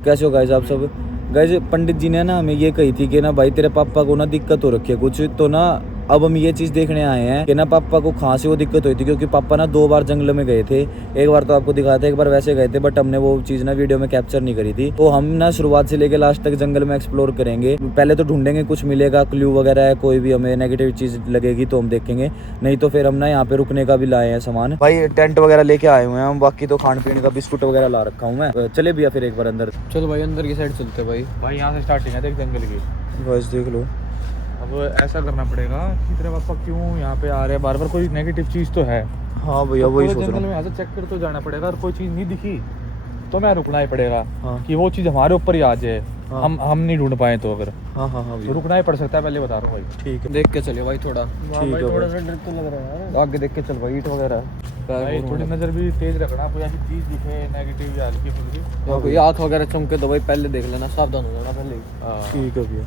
कैसे हो गाइस आप सब। गाइस पंडित जी ने ना हमें ये कही थी कि ना भाई तेरे पापा को ना दिक्कत हो रखी है कुछ, तो ना अब हम ये चीज़ देखने आए हैं कि ना पापा को खांसी वो दिक्कत हुई थी, क्योंकि पापा ना 2 बार जंगल में गए थे। एक बार तो आपको दिखाया था, एक बार वैसे गए थे, बट हमने वो चीज़ ना वीडियो में कैप्चर नहीं करी थी। तो हम ना शुरुआत से लेकर लास्ट तक जंगल में एक्सप्लोर करेंगे। पहले तो ढूंढेंगे कुछ मिलेगा, क्लू वगैरह है, कोई भी हमें नेगेटिव चीज़ लगेगी तो हम देखेंगे, नहीं तो फिर हम ना यहाँ पे रुकने का भी लाए हैं सामान। भाई टेंट वगैरह लेके आए हुए हैं हम, बाकी तो खाने पीने का बिस्कुट वगैरह ला रखा हूँ मैं। चले भैया फिर एक बार अंदर। चलो भाई अंदर की साइड चलते भाई। भाई यहाँ से स्टार्टिंग है देख जंगल की। बस देख लो। अब ऐसा करना पड़ेगा कि तेरे पापा क्यों यहाँ पे आ रहे हैं बार बार, कोई नेगेटिव चीज़ तो है। हाँ भैया तो वही पूरे सोच रहा जंगल हूँ। में ऐसा चेक कर तो जाना पड़ेगा, और कोई चीज़ नहीं दिखी तो मैं रुकना ही पड़ेगा। हाँ। कि वो चीज़ हमारे ऊपर ही आ जाए। हाँ। हम नहीं ढूंढ पाए तो अगर हाँ हाँ हाँ तो भैया रुकना ही पड़ सकता है, पहले बता रहा हूँ भाई। ठीक है। देख के चलिए भाई थोड़ा। ठीक है थोड़ा भाई। सा डर तो लग रहा है यार। आगे देख के चल भाई, ईंट वगैरह भाई थोड़ी नज़र भी तेज रखना, कोई ऐसी चीज़ दिखे नेगेटिव या हल्की फुल्की। तो कोई आँख वगैरह चमके तो भाई पहले देख लेना, सावधान हो जाना पहले ही। ठीक है भैया।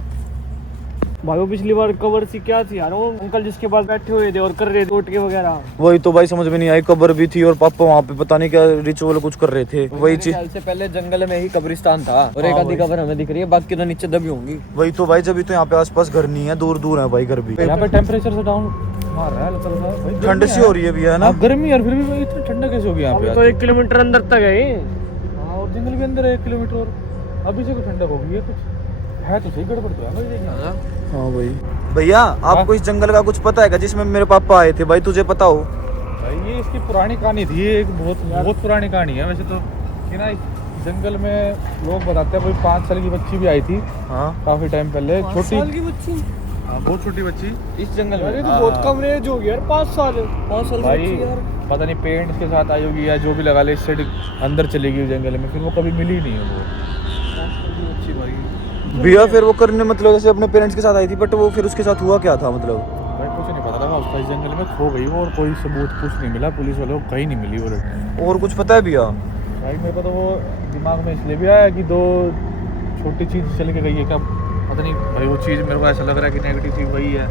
भाई वो पिछली बार कवर सी क्या थी यार, वो अंकल जिसके पास बैठे हुए थे और कर रहे थे टोटके वगैरह। वही तो भाई समझ में नहीं आई, कब्र भी थी और पापा वहाँ पे पता नहीं क्या रिचुअल कुछ कर रहे थे। वही मेरे चीज ख्याल से पहले जंगल में ही कब्रिस्तान था और एक हाँ आधी भाई। कब्र हमें दिख रही है, बाकी तो नीचे दबी होंगी। वही तो भाई, जब तो यहाँ पे आसपास घर नहीं है, दूर दूर है भाई घर भी। यहाँ पे टेम्परेचर से डाउन मार रहा है हल्का हल्का भाई, ठंड गर्मी सी है। हो रही है भैया, है ना। हाँ, गर्मी है, और फिर भी भाई इतना ठंडा कैसे हो गया यहाँ अभी पे तो आज? 1 किलोमीटर अंदर तक है ये। हाँ, और जंगल के अंदर 1 किलोमीटर और अभी से ठंडा हो गई है कुछ है तो सही, गड़बड़ तो है भाई देखना। हाँ भाई। भैया आपको इस जंगल का कुछ पता है क्या जिसमें मेरे पापा आए थे? भाई तुझे पता हो? भाई ये इसकी पुरानी कहानी थी, ये एक बहुत पुरानी कहानी है वैसे तो। कि ना इस जंगल में लोग बताते हैं कोई 5 साल की बच्ची भी आई थी हाँ काफी टाइम पहले, छोटी। साल की बच्ची? हाँ, बहुत छोटी बच्ची। इस जंगल अरे में तो बहुत कम एज हो गई यार, 5 साल। 5 साल की भाई बच्ची यार। पता नहीं पेरेंट्स के साथ आई होगी या जो भी लगा ले, इस साइड अंदर चली गई जंगल में, फिर वो कभी मिली ही नहीं है वो। 5 साल की बच्ची भाई। भैया फिर वो करने मतलब ऐसे अपने पेरेंट्स के साथ आई थी, बट वो फिर उसके साथ हुआ क्या था मतलब? भाई कुछ नहीं पता लगा उसका, इस जंगल में खो गई वो और कोई सबूत कुछ नहीं मिला, पुलिस वालों को कहीं नहीं मिली वो लड़की। और कुछ पता है भैया? भाई मेरे को तो वो दिमाग में इसलिए भी आया कि 2 छोटी चीज़ चल के गई है क्या, पता नहीं भाई वो चीज़ मेरे को ऐसा लग रहा है कि नेगेटिव चीज़ वही है।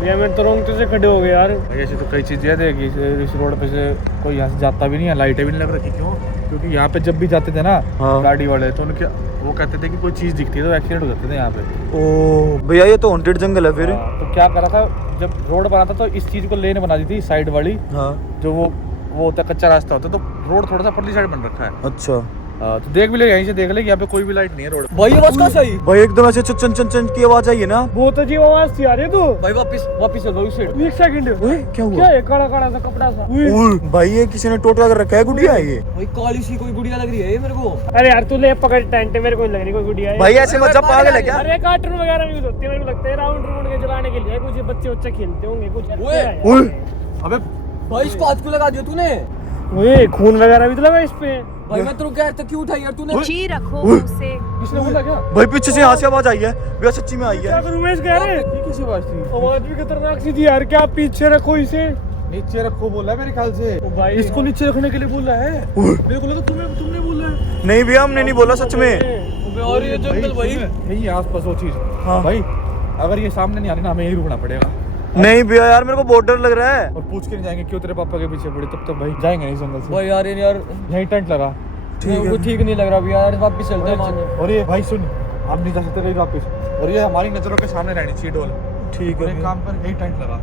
भैया मैं तो रोंगटे से खड़े हो गए यार। भाई ऐसी तो कई चीज़ें देगी इस रोड पे से, कोई यहाँ से जाता भी नहीं है, लाइटें भी नहीं लग रही। क्यों? क्योंकि यहाँ पे जब भी जाते थे ना हाँ। गाड़ी वाले, तो उनके वो कहते थे कि कोई चीज़ दिखती है तो एक्सीडेंट हो जाते थे यहाँ पे। ओ भैया ये तो हॉन्टेड जंगल है फिर। हाँ, तो क्या करा था, जब रोड बना था तो इस चीज़ को लेन बना दी थी साइड वाली, हाँ जो वो होता है कच्चा रास्ता होता है, तो रोड थोड़ा सा पतली साइड बन रखा है। अच्छा तो देख भी ले, यहीं से देख ले, यहाँ पे कोई भी लाइट नहीं है रोड। भाई ये बस का सही। भाई एकदम ऐसे चन चन चन की आवाज आई है ना। बहुत अजीब आवाज थी यार ये तो। भाई वापस चल भाई उस साइड। 1 सेकंड। ओए क्या हुआ? क्या है काला काला सा कपड़ा सा? ओए भाई ये किसी ने टोटका कर रखा है, गुड़िया है ये। भाई काली सी कोई गुड़िया लग रही है ये मेरे को। अरे यार तू ले पकड़ टेंट, मेरे को नहीं लग रही कोई गुड़िया है। भाई ऐसे मत जा, पागल है क्या? अरे कार्टून वगैरह में यूज होती है, मेरे को लगता है राउंड राउंड के चलाने के लिए कुछ बच्चे खेलते होंगे कुछ। ओए अबे भाई इसको हाथ क्यों लगा दिया तूने? ओए खून वगैरह भी तो लगा इस पे। भाई मैं तेरे को कह रहा था क्यों उठाई यार तूने? जी रखो उसे। किसने बोला क्या? भाई पीछे से यहाँ से आवाज आई है भैया, सच्ची में आई क्या है। करूं मैं इसका? अरे ये किसी आवाज थी? आवाज भी खतरनाक सी थी यार। क्या पीछे रखो इसे? नीचे रखो बोला है मेरे ख्याल से। ओ भाई इसको नीचे रखने के लिए बोला है। मेरे को लगा तुमने बोला है। नहीं भैया हमने नहीं बोला सच में। अबे और ये जंगल भाई। यही है आसपास वो चीज। हाँ। भाई अगर ये सामने नहीं आ रही ना, हमें यही रुकना पड़ेगा नहीं भैया यार मेरे को बहुत डर लग रहा है। और पूछ के नहीं जाएंगे क्यों तेरे पापा के पीछे पड़े, तब तक भाई जाएंगे नहीं जंगल से। भाई यार यहीं टेंट लगा। वो ठीक नहीं लग रहा अभी यार, वापस चलते हैं माने। और ये भाई सुन, हम नहीं जा सकते कहीं वापस, और ये हमारी नजरों के सामने रहनी चाहिए डोल। ठीक और है एक भैया। काम कर, यही टेंट लगा।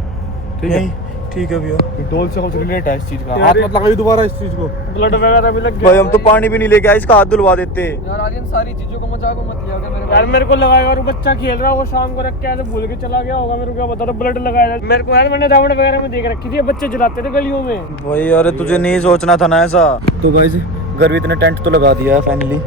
ठीक है, यही ठीक है भैया। ये डोल से कुछ रिलेट है इस चीज का। यार हाथ ये- मत लगाइए दोबारा इस चीज को। ब्लड वगैरह भी लग गया। भाई हम तो पानी भी नहीं लेके आए, इसका हाथ धुलवा देते। यार आर्यन सारी चीजों को मजाक में मत लिया कर मेरे यार मेरे को लगाया और वो बच्चा खेल रहा है, वो शाम को रख के ऐसे भूल के चला गया होगा। मेरे को क्या बता रहा, ब्लड लगाया मेरे को यार। मैंने रावण वगैरह में देख रखी थी, बच्चे जलाते थे गलियों में। भाई यार तुझे नहीं सोचना था ना ऐसा। तो गाइस घर भी इतने टेंट तो लगा दिया है फाइनली।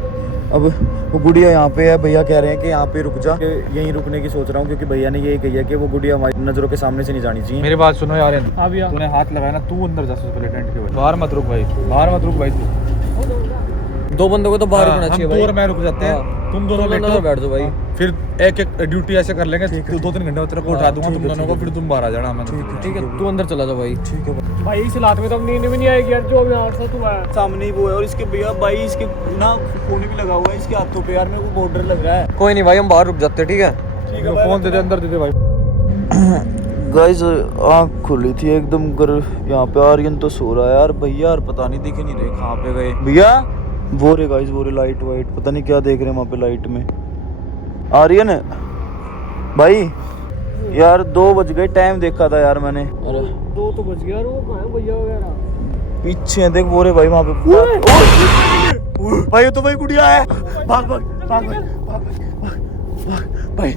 अब वो गुड़िया यहाँ पे है, भैया कह रहे हैं कि यहाँ पे रुक जा, यहीं रुकने की सोच रहा हूँ, क्योंकि भैया ने यही कही है कि वो गुड़िया हमारी नजरों के सामने से नहीं जानी चाहिए। मेरी बात सुनो यार, हाँ भैया। तूने हाथ लगाया ना, तू अंदर जा सबसे पहले टेंट के बाहर। बाहर मत रुक भाई, बाहर मत रुक भाई तू। 2 बंदों को तो बाहर हाँ, रुकना चाहिए हम भाई। 2 और मैं रुक जाते हैं। हाँ। तुम दोनों तुम दोनों लेटो, बैठ जाओ भाई। फिर एक एक ड्यूटी ऐसे कर लेंगे, 2-3 घंटे में तेरे को उठा दूंगा तुम दोनों को, फिर तुम बाहर आ जाना। मैं ठीक है तू अंदर चला जा भाई। ठीक है भाई। भाई इस हालात में तो अब नींद भी नहीं आएगी यार, जो भी हादसा हुआ है। सामने ही वो है, और इसके भैया भाई इसके ना फोन भी लगा हुआ है इसके हाथों पे। यार मेरे को बहुत डर लग रहा है। कोई नहीं भाई, हम बाहर रुक जाते हैं ठीक है। ठीक है फोन दे दे, अंदर दे दे भाई। गाइस आँख खुली थी एकदम कर, यहाँ पे आर्यन तो सो रहा है यार। भैया यार पता नहीं दिख नहीं रहे कहाँ पे गए। भैया वो रे गाइस, वो रे लाइट वाइट, पता नहीं क्या देख रहे हैं वहाँ पे लाइट में। आर्यन भाई यार 2 बज गए, टाइम देखा था यार मैंने। अरे 2 तो बज गया और वो कहाँ है भैया वगैरह? पीछे देख वो रे भाई वहाँ पे। ओए! भाई ये तो भाई गुड़िया है। भाग भाग भाग भाग भाग भाग भाई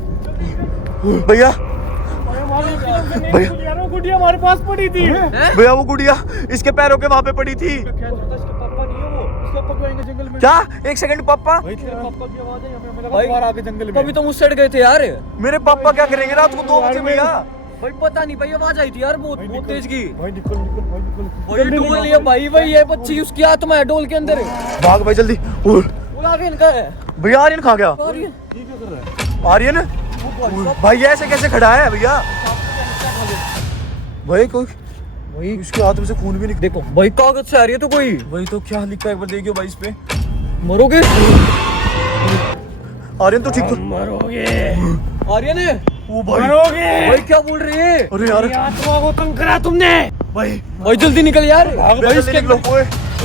भैया भैया वो गुड़िया हमारे पास पड़ी थी। भैया वो गुड़िया इसके पैरों के वहाँ पे पड़ी थी। क्या चलता, इसके पापा नहीं है वो, इसके पापा क्यों आएंगे जंगल में? क्या? 1 सेकंड पापा, भाई तेरे पापा की आवाज है, हमें लगा भाई, बाहर आके जंगल में। अभी तो मुझ साइड गए थे यार। मेरे पापा क्या करेंगे रात को 2 बजे भैया? भाई पता नहीं भाई, आवाज आई थी यार बहुत बहुत तेज की। भाई निकल निकल भाई निकल। भाई डोल लिया भाई, भाई ये बच्ची उसकी आत्मा है डोल के अंदर। भाग भाई जल्दी। ओए, वो आर्यन का है। भैया आर्यन खा गया। आर्यन ये क्या कर रहा है? आर्यन भाई ये ऐसे कैसे खड़ा है भैया? भाई कोई भाई उसके हाथ में से खून भी निकल। देखो भाई कागज से आ रही है तो कोई। भाई तो क्या लिखा है एक बार देखियो भाई इस पे। मरोगे आर्यन तो ठीक तो। मरोगे आर्यन है। ओ भाई मरोगे। भाई क्या बोल रही है? अरे यार ये आत्मा को तंग करा तुमने। भाई भाई जल्दी निकल यार। भाई इसके निकलो। ओए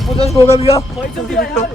50 हो गया भैया। भाई जल्दी आ यार।